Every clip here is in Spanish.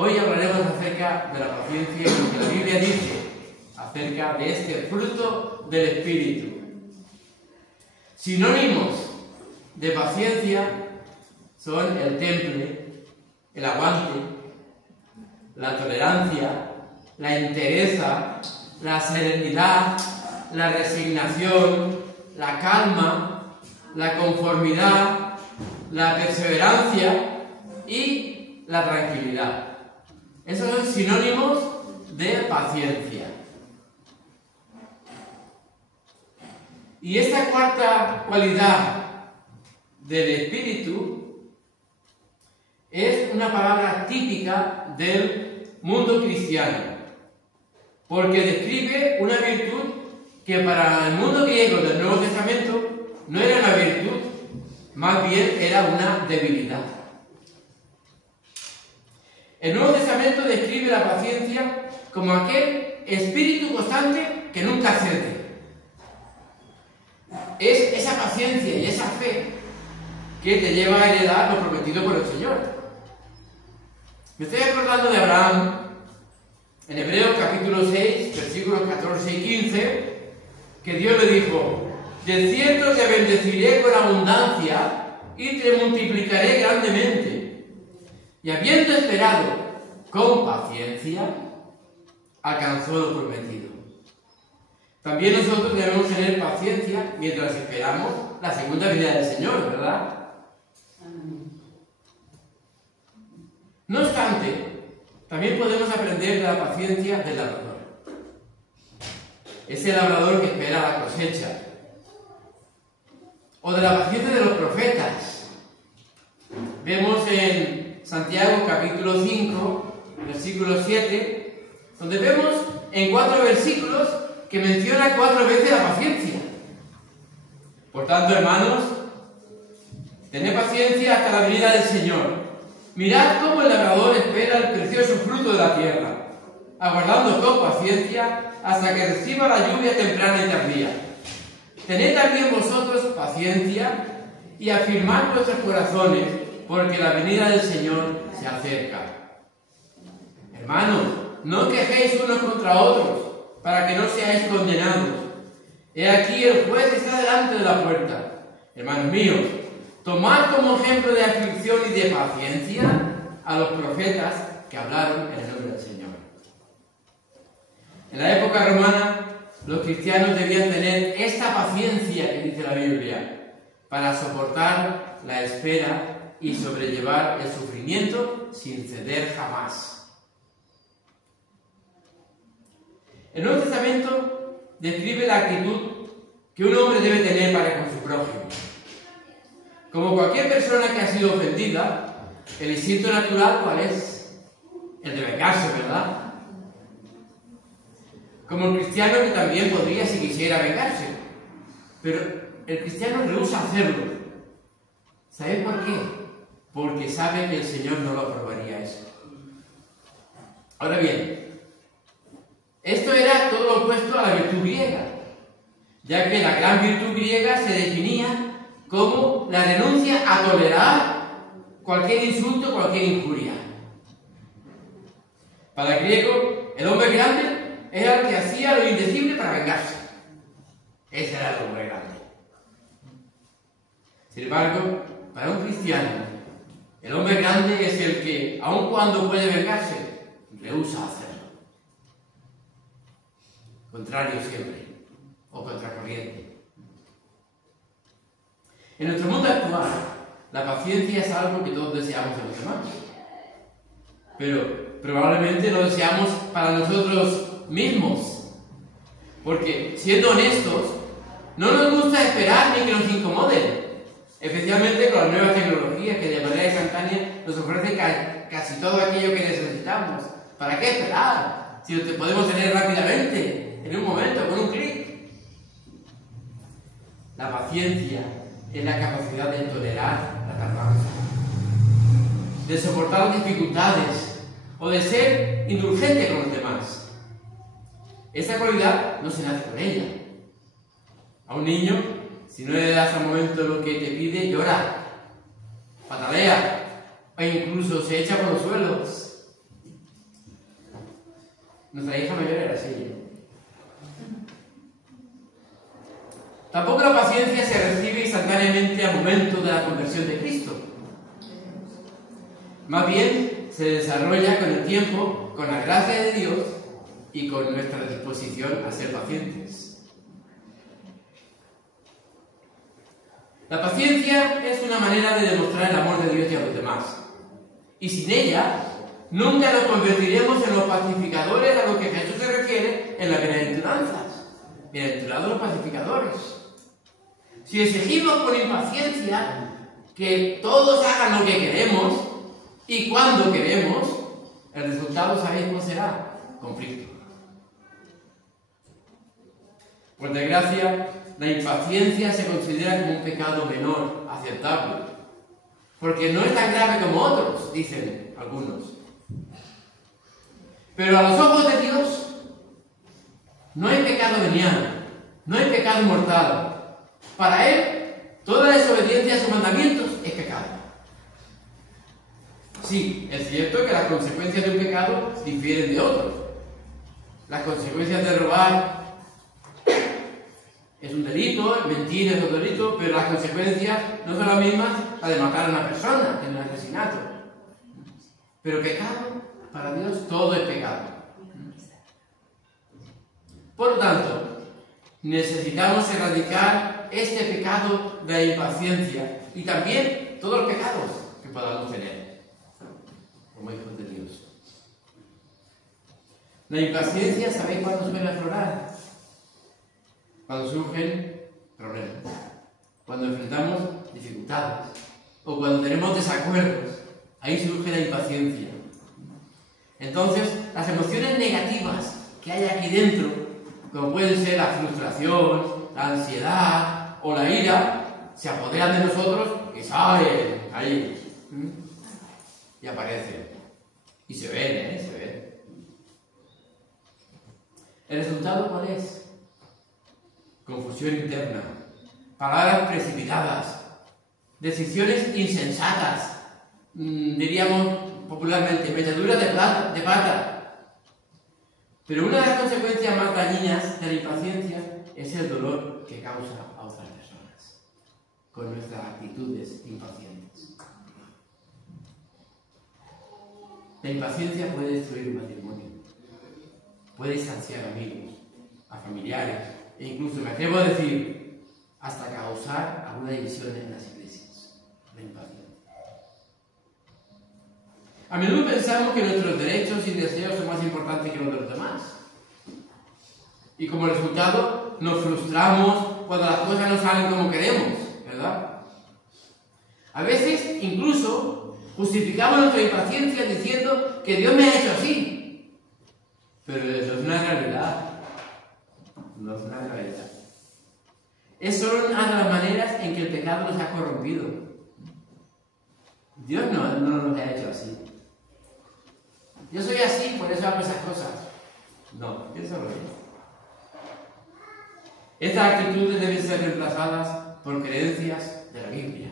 Hoy hablaremos acerca de la paciencia y lo que la Biblia dice acerca de este fruto del Espíritu. Sinónimos de paciencia son el temple, el aguante, la tolerancia, la entereza, la serenidad, la resignación, la calma, la conformidad, la perseverancia y la tranquilidad. Esos son sinónimos de paciencia. Y esta cuarta cualidad del Espíritu es una palabra típica del mundo cristiano, porque describe una virtud que para el mundo griego del Nuevo Testamento no era una virtud, más bien era una debilidad. El Nuevo Testamento describe la paciencia como aquel espíritu constante que nunca cede. Es esa paciencia y esa fe que te lleva a heredar lo prometido por el Señor. Me estoy acordando de Abraham, en Hebreos capítulo 6, versículos 14 y 15, que Dios le dijo: de cierto te bendeciré con abundancia y te multiplicaré grandemente. Y habiendo esperado con paciencia, alcanzó lo prometido. También nosotros debemos tener paciencia mientras esperamos la segunda venida del Señor, ¿verdad? No obstante, también podemos aprender de la paciencia del labrador. Ese labrador que espera la cosecha. O de la paciencia de los profetas. Vemos en Santiago capítulo 5, versículo 7, donde vemos en 4 versículos que menciona 4 veces la paciencia. Por tanto, hermanos, tened paciencia hasta la venida del Señor. Mirad cómo el labrador espera el precioso fruto de la tierra, aguardando con paciencia hasta que reciba la lluvia temprana y tardía. Tened también vosotros paciencia y afirmad vuestros corazones, porque la venida del Señor se acerca. Hermanos, no os quejéis unos contra otros, para que no seáis condenados. He aquí el juez está delante de la puerta. Hermanos míos, tomad como ejemplo de aflicción y de paciencia a los profetas que hablaron en el nombre del Señor. En la época romana, los cristianos debían tener esta paciencia que dice la Biblia, para soportar la espera y sobrellevar el sufrimiento sin ceder jamás. El Nuevo Testamento describe la actitud que un hombre debe tener para con su prójimo. Como cualquier persona que ha sido ofendida, el instinto natural, ¿cuál es? El de vengarse, ¿verdad? Como el cristiano, que también podría si quisiera vengarse, pero el cristiano rehúsa hacerlo. ¿Sabe por qué? Porque sabe que el Señor no lo aprobaría eso. Ahora bien, esto era todo lo opuesto a la virtud griega, ya que la gran virtud griega se definía como la renuncia a tolerar cualquier insulto, cualquier injuria. Para el griego, el hombre grande era el que hacía lo indecible para vengarse. Ese era el hombre grande. Sin embargo, para un cristiano, el hombre grande es el que, aun cuando puede vengarse, rehúsa hacerlo. Contrario siempre, o contracorriente. En nuestro mundo actual, la paciencia es algo que todos deseamos en los demás. Pero probablemente lo deseamos para nosotros mismos. Porque, siendo honestos, no nos gusta esperar ni que nos incomoden. Especialmente con las nuevas tecnologías que de manera instantánea nos ofrecen casi todo aquello que necesitamos. ¿Para qué esperar? Si lo podemos tener rápidamente, en un momento, con un clic. La paciencia es la capacidad de tolerar la tardanza, de soportar las dificultades o de ser indulgente con los demás. Esta cualidad no se nace con ella. A un niño, si no le das al momento lo que te pide, llora, patalea o incluso se echa por los suelos. Nuestra hija mayor era así. Tampoco la paciencia se recibe instantáneamente al momento de la conversión de Cristo. Más bien se desarrolla con el tiempo, con la gracia de Dios y con nuestra disposición a ser pacientes. La paciencia es una manera de demostrar el amor de Dios y a los demás. Y sin ella, nunca nos convertiremos en los pacificadores a los que Jesús se refiere en las bienaventuranzas. Bienaventurados los pacificadores. Si exigimos con impaciencia que todos hagan lo que queremos y cuando queremos, el resultado, ¿sabéis cuál será? Conflicto. Por desgracia, la impaciencia se considera como un pecado menor, aceptable, porque no es tan grave como otros, dicen algunos. Pero a los ojos de Dios no hay pecado venial, no hay pecado mortal. Para Él, toda desobediencia a sus mandamientos es pecado. Sí, es cierto que las consecuencias de un pecado difieren de otros. Las consecuencias de robar es un delito, mentir es otro delito, pero las consecuencias no son las mismas a de matar a una persona en un asesinato. Pero pecado, para Dios, todo es pecado. Por lo tanto, necesitamos erradicar este pecado de la impaciencia y también todos los pecados que podamos tener como hijos de Dios. La impaciencia, ¿sabéis cuándo suele aflorar? Cuando surgen problemas, cuando enfrentamos dificultades o cuando tenemos desacuerdos, ahí surge la impaciencia. Entonces, las emociones negativas que hay aquí dentro, como pueden ser la frustración, la ansiedad o la ira, se apoderan de nosotros y salen ahí y aparecen y se ven, se ven. ¿El resultado cuál es? Confusión interna, palabras precipitadas, decisiones insensatas, diríamos popularmente, metaduras de pata. Pero una de las consecuencias más dañinas de la impaciencia es el dolor que causa a otras personas con nuestras actitudes impacientes. La impaciencia puede destruir un matrimonio, puede distanciar a amigos, a familiares, e incluso, me atrevo a decir, hasta causar alguna división en las iglesias. La impaciencia. A menudo pensamos que nuestros derechos y deseos son más importantes que los de los demás. Y como resultado, nos frustramos cuando las cosas no salen como queremos, ¿verdad? A veces, incluso, justificamos nuestra impaciencia diciendo que Dios me ha hecho así. Pero eso es una realidad. No es una realidad. Es solo una de las maneras en que el pecado nos ha corrompido. Dios no nos ha hecho así. Yo soy así, por eso hago esas cosas. No, eso no es. Estas actitudes deben ser reemplazadas por creencias de la Biblia,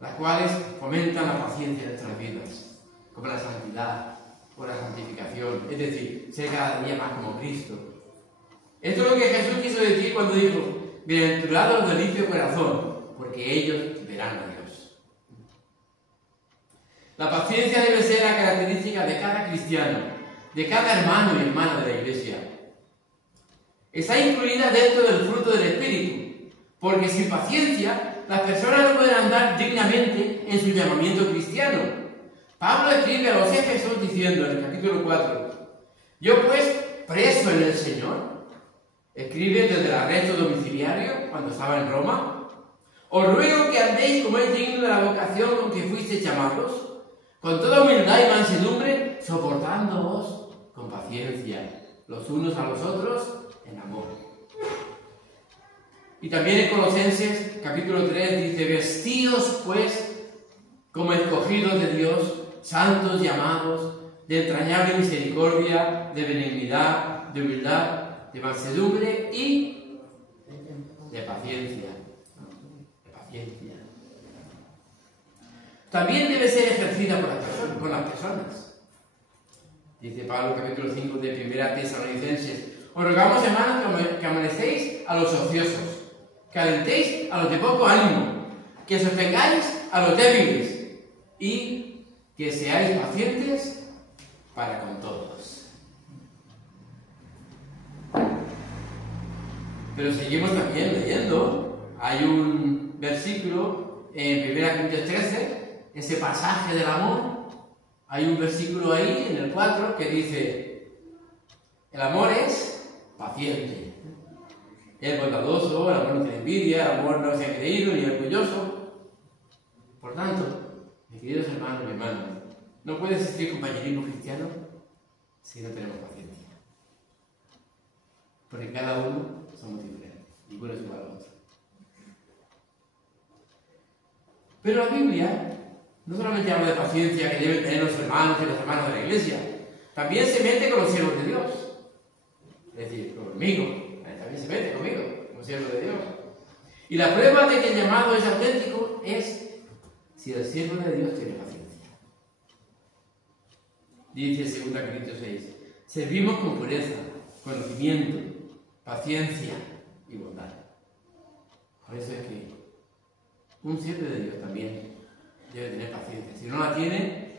las cuales fomentan la paciencia de nuestras vidas, como la santidad o la santificación, es decir, ser cada día más como Cristo. Esto es lo que Jesús quiso decir cuando dijo: bienaventurados los de limpio corazón, porque ellos verán a Dios. La paciencia debe ser la característica de cada cristiano, de cada hermano y hermana de la Iglesia. Está incluida dentro del fruto del Espíritu, porque sin paciencia las personas no pueden andar dignamente en su llamamiento cristiano. Pablo escribe a los Efesios diciendo en el capítulo 4: yo pues, preso en el Señor, escribe desde el arresto domiciliario cuando estaba en Roma, os ruego que andéis como es digno de la vocación con que fuisteis llamados, con toda humildad y mansedumbre, soportándoos con paciencia los unos a los otros en amor. Y también en Colosenses capítulo 3 dice: vestíos pues como escogidos de Dios, santos y amados, de entrañable misericordia, de benignidad, de humildad, de mansedumbre y de paciencia. También debe ser ejercida por las personas. Dice Pablo, capítulo 5 de 1 Tesalonicenses: os rogamos, hermanos, que amonestéis a los ociosos, que alentéis a los de poco ánimo, que sostengáis a los débiles y que seáis pacientes para con todos. Pero seguimos también leyendo. Hay un versículo en 1 Corintios 13, ese pasaje del amor. Hay un versículo ahí, en el 4, que dice: el amor es paciente, es bondadoso, el amor no tiene envidia, el amor no se ha creído ni orgulloso. Por tanto, mis queridos hermanos y hermanas, no puede existir compañerismo cristiano si no tenemos paciencia. Porque cada uno somos diferentes, ninguno es igual al otro. Pero la Biblia no solamente habla de paciencia que deben tener los hermanos y las hermanas de la iglesia, también se mete con los siervos de Dios. Es decir, conmigo, también se mete conmigo, como siervo de Dios. Y la prueba de que el llamado es auténtico es si el siervo de Dios tiene paciencia. Dice 2 Corintios 6: servimos con pureza, conocimiento, paciencia y bondad. Por eso es que un siervo de Dios también debe tener paciencia. Si no la tiene,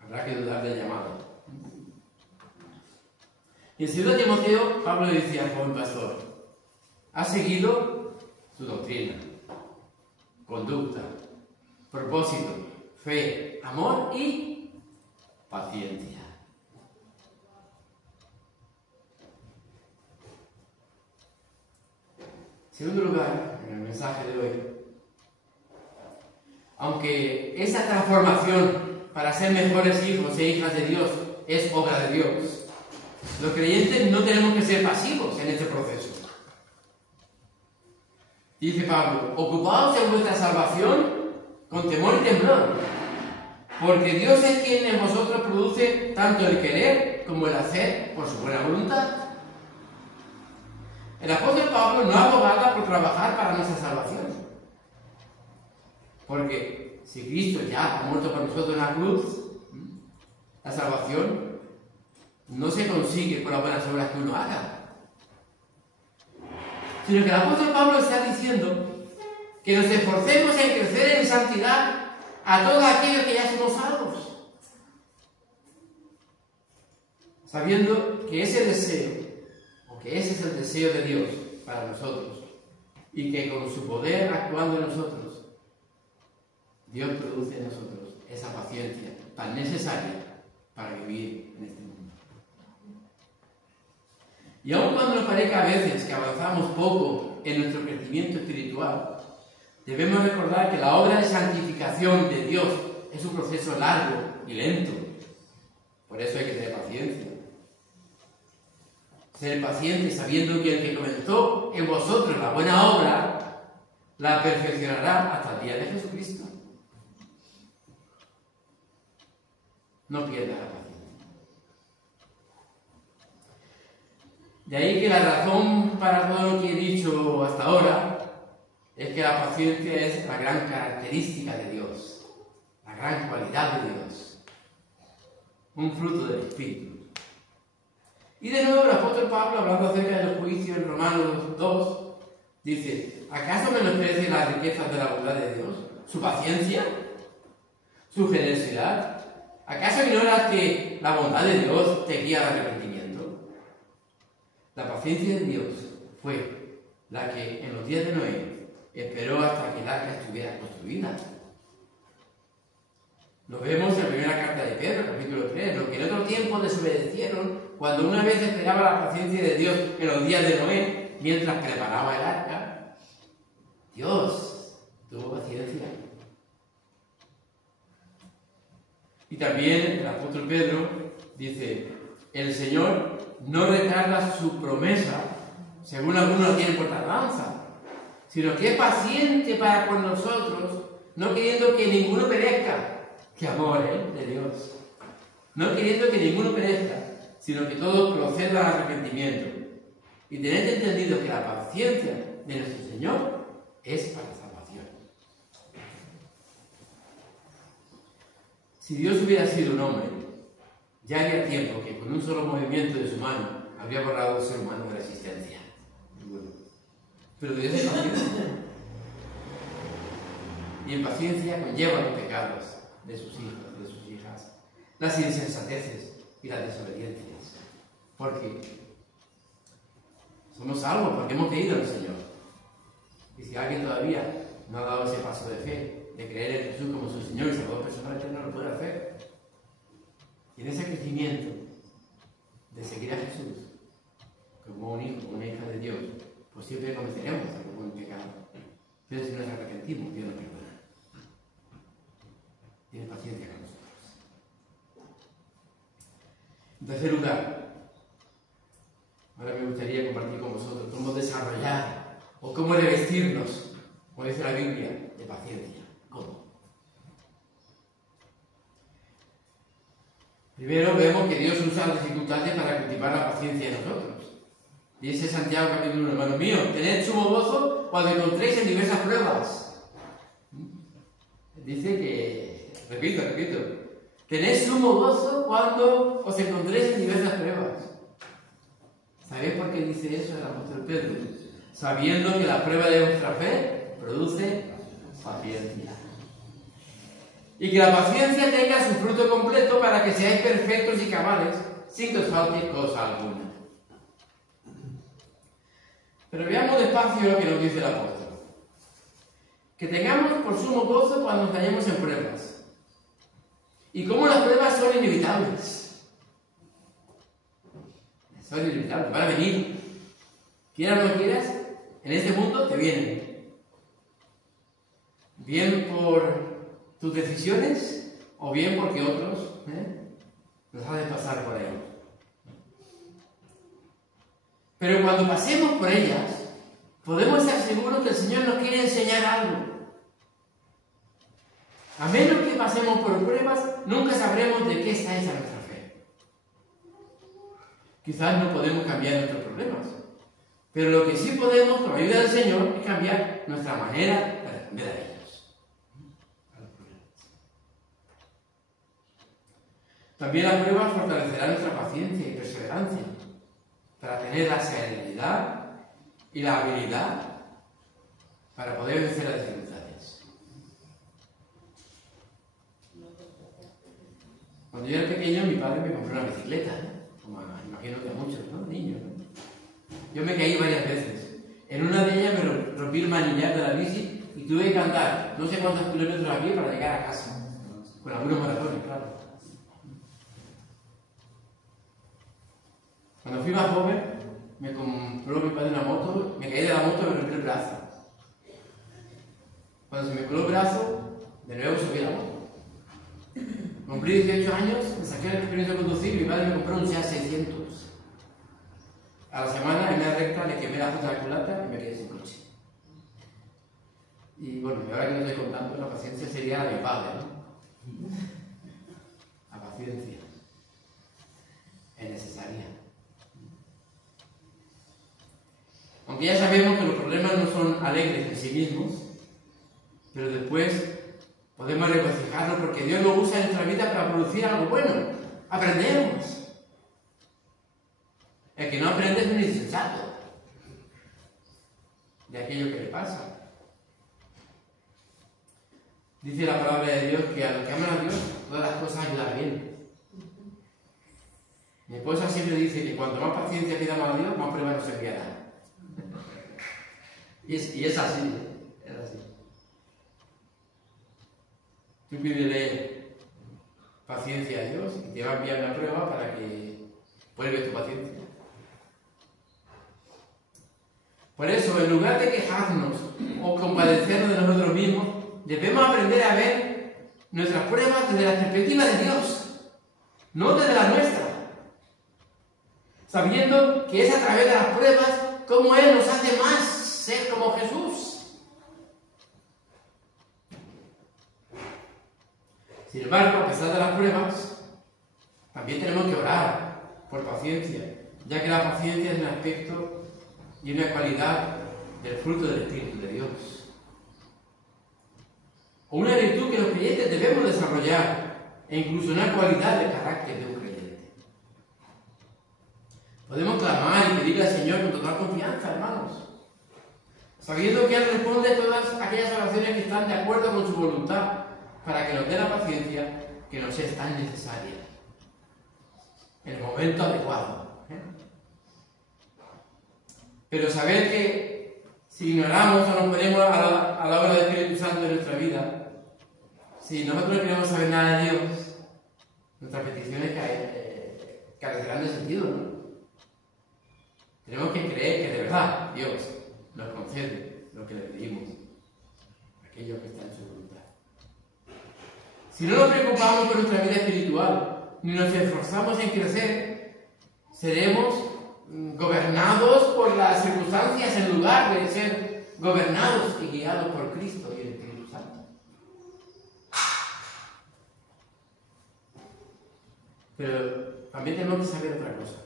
habrá que dudar del llamado. Y en 2 Timoteo, Pablo le decía al joven pastor: ha seguido su doctrina, conducta, propósito, fe, amor y paciencia. En segundo lugar, en el mensaje de hoy, aunque esa transformación para ser mejores hijos e hijas de Dios es obra de Dios, los creyentes no tenemos que ser pasivos en este proceso. Dice Pablo: ocupaos en vuestra salvación con temor y temblor, porque Dios es quien en vosotros produce tanto el querer como el hacer por su buena voluntad. El apóstol Pablo no abogaba por trabajar para nuestra salvación, porque si Cristo ya ha muerto por nosotros en la cruz, la salvación no se consigue por las buenas obras que uno haga, sino que el apóstol Pablo está diciendo que nos esforcemos en crecer en santidad a todos aquellos que ya somos salvos, sabiendo que ese deseo, o que ese es el deseo de Dios para nosotros, y que con su poder actuando en nosotros, Dios produce en nosotros esa paciencia tan necesaria para vivir en este mundo. Y aun cuando nos parezca a veces que avanzamos poco en nuestro crecimiento espiritual, debemos recordar que la obra de santificación de Dios es un proceso largo y lento. Por eso hay que tener paciencia. Ser paciente sabiendo que el que comenzó en vosotros la buena obra, la perfeccionará hasta el día de Jesucristo. No pierdas la paciencia. De ahí que la razón para todo lo que he dicho hasta ahora es que la paciencia es la gran característica de Dios, la gran cualidad de Dios, un fruto del Espíritu. Y de nuevo el apóstol Pablo, hablando acerca del juicio en Romanos 2, dice: ¿acaso menosprecie las riquezas de la bondad de Dios, su paciencia, su generosidad? ¿Acaso ignoras que la bondad de Dios te guía al arrepentimiento? La paciencia de Dios fue la que en los días de Noé esperó hasta que el arca estuviera construida. Lo vemos en la primera carta de Pedro, capítulo 3, los que en otro tiempo desobedecieron cuando una vez esperaba la paciencia de Dios en los días de Noé, mientras preparaba el arca. Dios tuvo paciencia. Y también el apóstol Pedro dice: el Señor no retarda su promesa, según algunos tienen por tardanza, sino que es paciente para con nosotros, no queriendo que ninguno perezca. ¡Qué amor, de Dios! No queriendo que ninguno perezca, sino que todos procedan al arrepentimiento. Y tened entendido que la paciencia de nuestro Señor es para salvación. Si Dios hubiera sido un hombre, ya había tiempo que con un solo movimiento de su mano habría borrado al ser humano de la existencia. Bueno, pero Dios es paciencia. Y en paciencia conlleva los pecados de sus hijos, de sus hijas, las insensateces y las desobediencias. Porque somos salvos, porque hemos creído en el Señor. Y si alguien todavía no ha dado ese paso de fe, de creer en Jesús como su Señor y Salvador personal eterno, no lo puede hacer. Y en ese crecimiento de seguir a Jesús como un hijo, una hija de Dios, pues siempre cometeremos algún pecado. Pero si nos arrepentimos, Dios nos perdona. Tiene paciencia con nosotros. En tercer lugar, ahora me gustaría compartir con vosotros cómo desarrollar o cómo revestirnos, como dice la Biblia, de paciencia. ¿Cómo? Primero vemos que Dios usa las dificultades para cultivar la paciencia en nosotros. Dice Santiago capítulo 1, hermanos míos, tened sumo gozo cuando encontréis en diversas pruebas. Dice que, repito, tened sumo gozo cuando os encontréis en diversas pruebas. ¿Sabéis por qué dice eso el apóstol Pedro? Sabiendo que la prueba de vuestra fe produce paciencia. Y que la paciencia tenga su fruto completo para que seáis perfectos y cabales, sin que os falte cosa alguna. Pero veamos despacio lo que nos dice el apóstol. Que tengamos por sumo gozo cuando nos hallemos en pruebas. Y cómo las pruebas son inevitables. Son inevitables, van a venir. Quieras o no quieras, en este mundo te vienen. Bien por tus decisiones o bien porque otros nos hacen pasar por ahí. Pero cuando pasemos por ellas, podemos estar seguros que el Señor nos quiere enseñar algo. A menos que pasemos por pruebas, nunca sabremos de qué está hecha nuestra fe. Quizás no podemos cambiar nuestros problemas, pero lo que sí podemos, con la ayuda del Señor, es cambiar nuestra manera de responder a ellos. También las pruebas fortalecerán nuestra paciencia y perseverancia para tener la serenidad y la habilidad para poder vencer las dificultades. Cuando yo era pequeño, mi padre me compró una bicicleta, como imagino que a muchos, ¿no? Niños, ¿no? Yo me caí varias veces. En una de ellas me rompí el manillar de la bici y tuve que andar no sé cuántos kilómetros a pie para llegar a casa. Con algunos maratones, claro. Cuando fui más joven, me compró mi padre una moto, me caí de la moto y me rompí el brazo. Cuando se me coló el brazo, de nuevo subí a la moto. Cumplí 18 años, me saqué la experiencia de conducir y mi padre me compró un SEAT 600. A la semana, en una recta, le quemé la puta de la culata y me quedé sin coche. Y bueno, y ahora que no estoy contando, la paciencia sería la de mi padre, ¿no? La paciencia es necesaria. Aunque ya sabemos que los problemas no son alegres en sí mismos, pero después podemos regocijarnos porque Dios lo usa en nuestra vida para producir algo bueno. Aprendemos. El que no aprende es un insensato de aquello que le pasa. Dice la palabra de Dios que a los que aman a Dios todas las cosas ayudan bien. Mi esposa siempre dice que cuanto más paciencia pidamos a Dios, más pruebas nos enviará. Y es así, es así. Tú pídele paciencia a Dios y te va a enviar una prueba para que pruebes tu paciencia. Por eso, en lugar de quejarnos o compadecernos de nosotros mismos, debemos aprender a ver nuestras pruebas desde la perspectiva de Dios, no desde la nuestra. Sabiendo que es a través de las pruebas como Él nos hace más ser como Jesús. Sin embargo, a pesar de las pruebas, también tenemos que orar por paciencia, ya que la paciencia es un aspecto y una cualidad del fruto del Espíritu de Dios. O una virtud que los creyentes debemos desarrollar, e incluso una cualidad del carácter de un creyente. Podemos clamar y pedirle al Señor con total confianza, hermanos, sabiendo que Él responde todas aquellas oraciones que están de acuerdo con su voluntad, para que nos dé la paciencia que nos es tan necesaria en el momento adecuado. Pero saber que si ignoramos o nos ponemos a la obra del Espíritu Santo en nuestra vida, si nosotros no queremos saber nada de Dios, nuestras peticiones carecerán de sentido, ¿no? Tenemos que creer que de verdad Dios nos concede lo que le pedimos, aquello que está en su voluntad. Si no nos preocupamos por nuestra vida espiritual, ni nos esforzamos en crecer, seremos gobernados por las circunstancias en lugar de ser gobernados y guiados por Cristo y el Espíritu Santo. Pero también tenemos que saber otra cosa,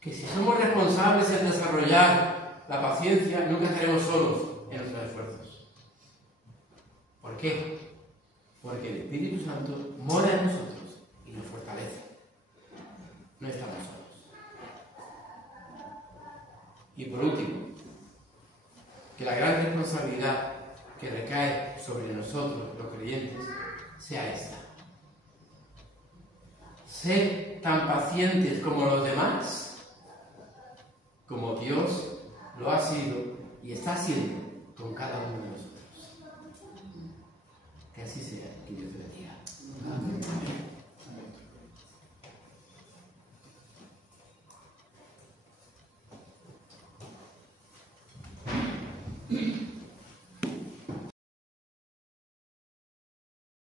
que si somos responsables en desarrollar la paciencia, nunca estaremos solos en nuestros esfuerzos. ¿Por qué? Porque el Espíritu Santo mora en nosotros y nos fortalece. No estamos solos. Y por último, que la gran responsabilidad que recae sobre nosotros, los creyentes, sea esta. Ser tan pacientes como los demás, como Dios lo ha sido y está siendo con cada uno de nosotros. Que así sea, que Dios te bendiga.